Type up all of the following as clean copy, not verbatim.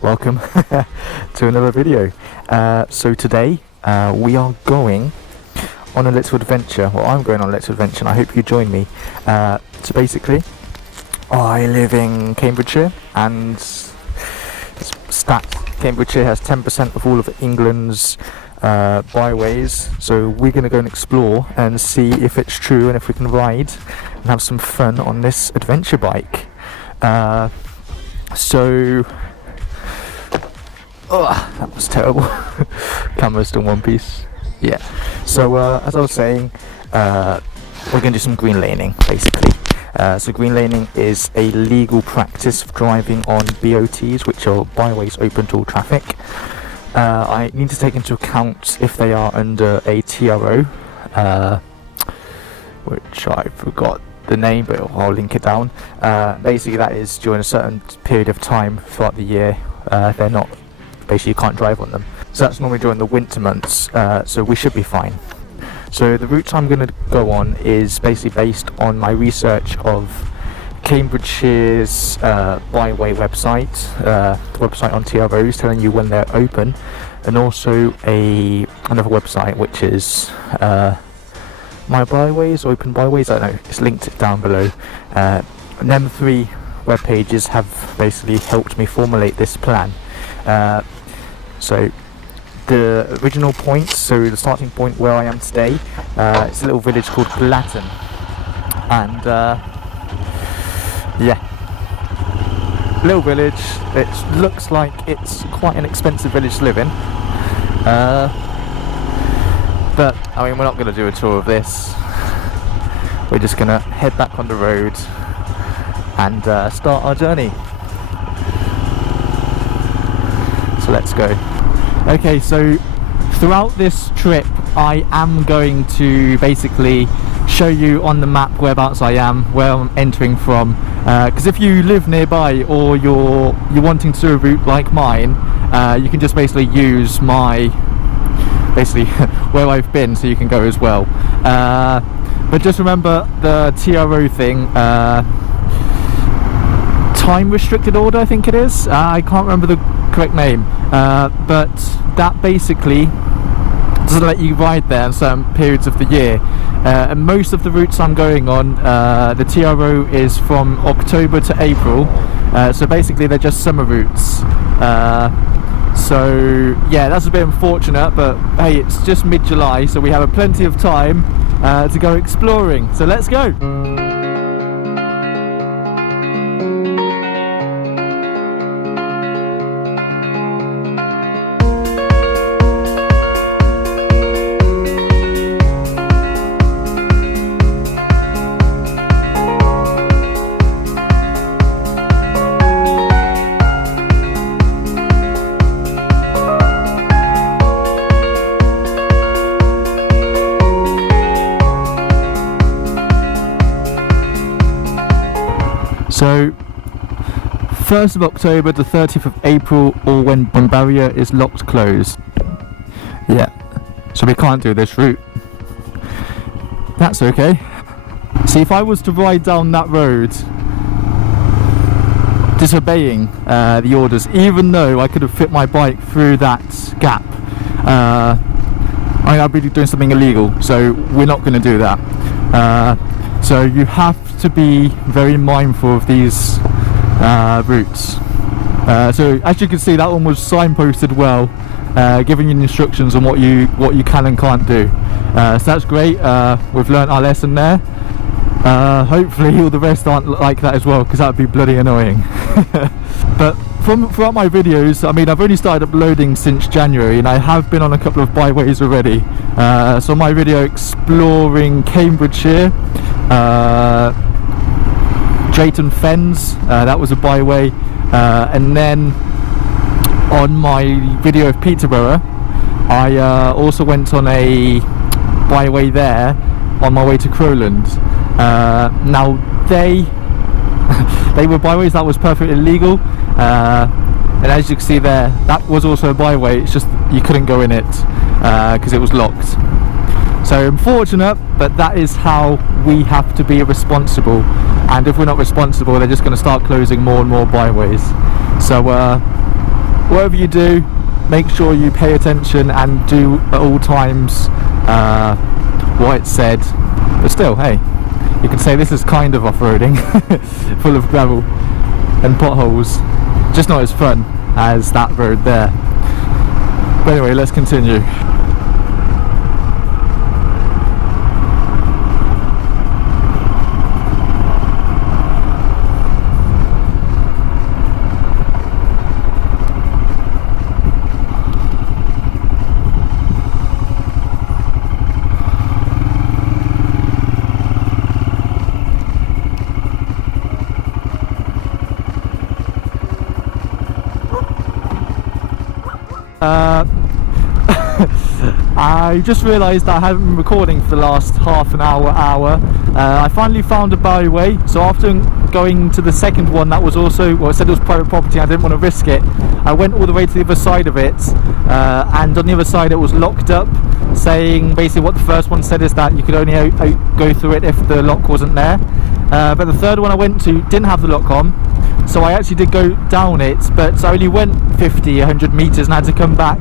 Welcome to another video. So today we are going on a little adventure. Well, I'm going on a little adventure and I hope you join me. So basically, I live in Cambridgeshire, and Cambridgeshire has 10% of all of England's byways, so we're going to go and explore and see if it's true and if we can ride and have some fun on this adventure bike. That was terrible. Camera's still in one piece. Yeah. So as I was saying, we're going to do some green laning, basically. So green laning is a legal practice of driving on BOTs, which are byways open to all traffic. I need to take into account if they are under a TRO, which I forgot the name, but I'll link it down. Basically, that is during a certain period of time throughout the year. They're not, basically you can't drive on them. So that's normally during the winter months, so we should be fine. So the route I'm going to go on is basically based on my research of Cambridgeshire's byway website, the website on TROs telling you when they're open, and also another website which is My Byways, Open Byways, I don't know, it's linked down below. And them three web pages have basically helped me formulate this plan. So the original point, so the starting point where I am today, it's a little village called Glatton, and yeah, little village. It looks like it's quite an expensive village to live in, but I mean, we're not going to do a tour of this. We're just going to head back on the road and start our journey. So let's go. Okay, so throughout this trip I am going to basically show you on the map whereabouts I am, where I'm entering from, because if you live nearby or you're wanting to do a route like mine, you can just basically use my where I've been, so you can go as well. But just remember the TRO thing, time restricted order, I think it is. I can't remember the correct name, but that basically doesn't let you ride there in certain periods of the year, and most of the routes I'm going on, the TRO is from October to April, so basically they're just summer routes. So yeah, that's a bit unfortunate, but hey, it's just mid-July, so we have plenty of time to go exploring, so let's go. So 1st of October to 30th of April, or when barrier is locked closed. Yeah, so we can't do this route. That's okay. See, if I was to ride down that road disobeying the orders, even though I could have fit my bike through that gap, I'd be doing something illegal, so we're not going to do that. So you have to be very mindful of these routes. So as you can see, that one was signposted well, giving you instructions on what you can and can't do. So that's great. We've learnt our lesson there. Hopefully all the rest aren't like that as well, because that would be bloody annoying. But throughout my videos, I mean, I've only started uploading since January, and I have been on a couple of byways already. So my video exploring Cambridgeshire, Drayton Fens, that was a byway, and then on my video of Peterborough, I also went on a byway there on my way to Crowland. Now they were byways that was perfectly legal, and as you can see there, that was also a byway. It's just you couldn't go in it because it was locked. So unfortunate, but that is how we have to be responsible. And if we're not responsible, they're just going to start closing more and more byways. So whatever you do, make sure you pay attention and do at all times what it said. But still, hey, you can say this is kind of off-roading, full of gravel and potholes, just not as fun as that road there. But anyway, let's continue. I just realised that I haven't been recording for the last half an hour. I finally found a byway, so after going to the second one that was also, well, it said it was private property, I didn't want to risk it. I went all the way to the other side of it, and on the other side it was locked up, saying basically what the first one said is that you could only go through it if the lock wasn't there. But the third one I went to didn't have the lock on, so I actually did go down it, but I only went 100 metres and had to come back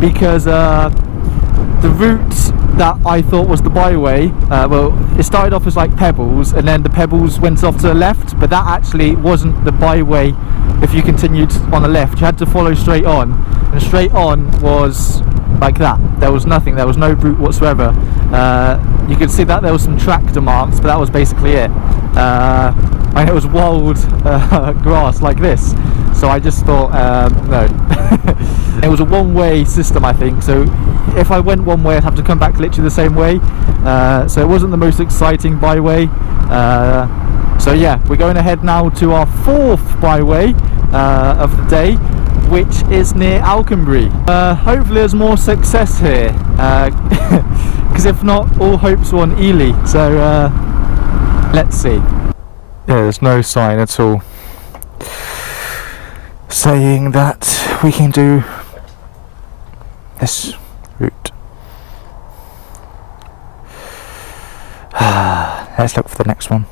because the route that I thought was the byway, well, it started off as like pebbles, and then the pebbles went off to the left, but that actually wasn't the byway. If you continued on the left, you had to follow straight on, and straight on was like that. There was nothing, there was no route whatsoever. You could see that there was some tractor marks, but that was basically it. And it was wild grass like this, so I just thought no. It was a one-way system, I think, so if I went one way I'd have to come back literally the same way, so it wasn't the most exciting byway. So yeah, we're going ahead now to our fourth byway of the day, which is near Alconbury. Hopefully there's more success here, because if not, all hopes are on Ely, so let's see. Yeah, there's no sign at all saying that we can do this route. Let's look for the next one.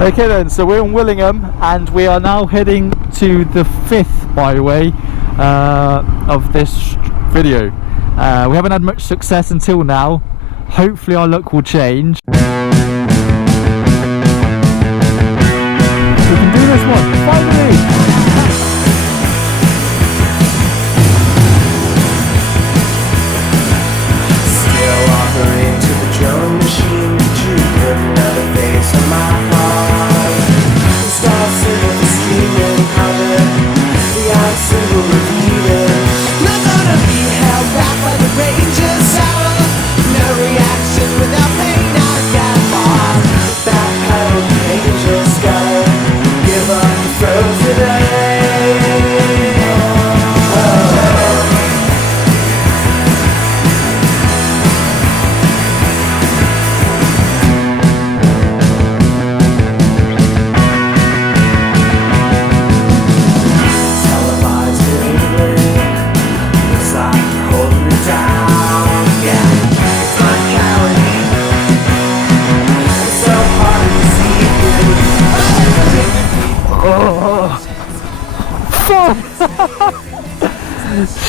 Okay then, so we're in Willingham and we are now heading to the fifth byway of this video. We haven't had much success until now. Hopefully our luck will change. We can do this one, finally! Still offering to the drum machine to put another face on my heart. The stars sing the streaming color, the eyes single repeating. Not gonna be held back by the ranger's hour. No reaction without pain, I got far. That pedal, angels go. Give up the throw today.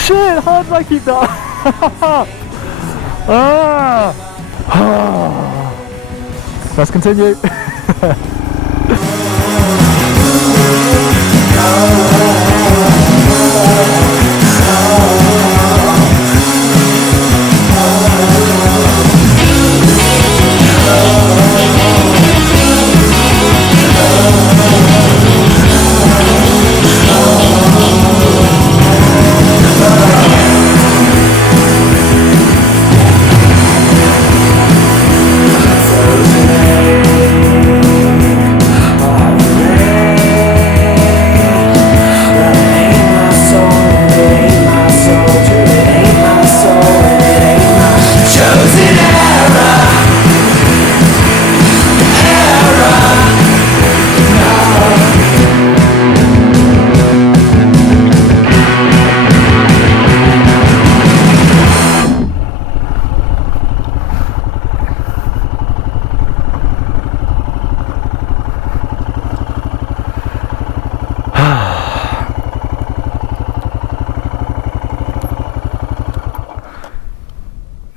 Shit, how did I keep that? Let's continue.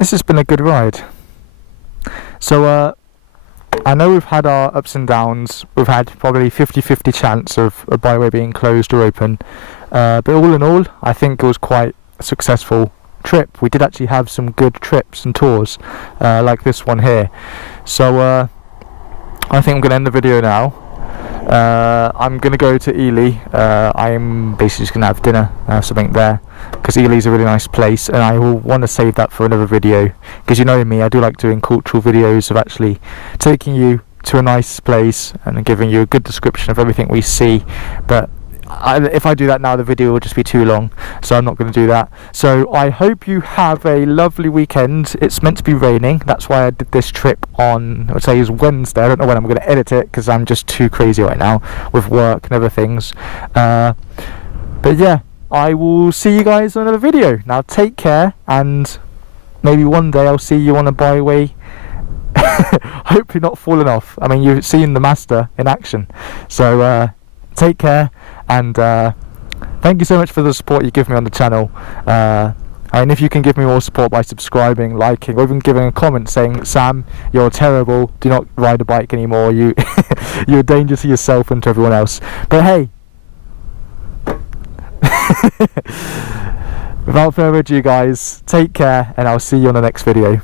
this has been a good ride. So I know we've had our ups and downs. We've had probably 50-50 chance of a byway being closed or open, but all in all, I think it was quite a successful trip. We did actually have some good trips and tours, like this one here. So I think I'm going to end the video now. I'm going to go to Ely. I'm basically just going to have dinner, have something there, because Ely's a really nice place, and I will want to save that for another video, because you know me, I do like doing cultural videos of actually taking you to a nice place and giving you a good description of everything we see. But if I do that now, the video will just be too long, so I'm not going to do that. So I hope you have a lovely weekend. It's meant to be raining, that's why I did this trip on, I would say, is Wednesday. I don't know when I'm going to edit it, because I'm just too crazy right now with work and other things. But yeah, I will see you guys on another video. Now take care, and maybe one day I'll see you on a byway. Hopefully not falling off. I mean, you've seen the master in action. So take care, and thank you so much for the support you give me on the channel. And if you can give me more support by subscribing, liking, or even giving a comment saying, Sam, you're terrible, do not ride a bike anymore, you're a danger to yourself and to everyone else. But hey, without further ado guys, take care, and I'll see you on the next video.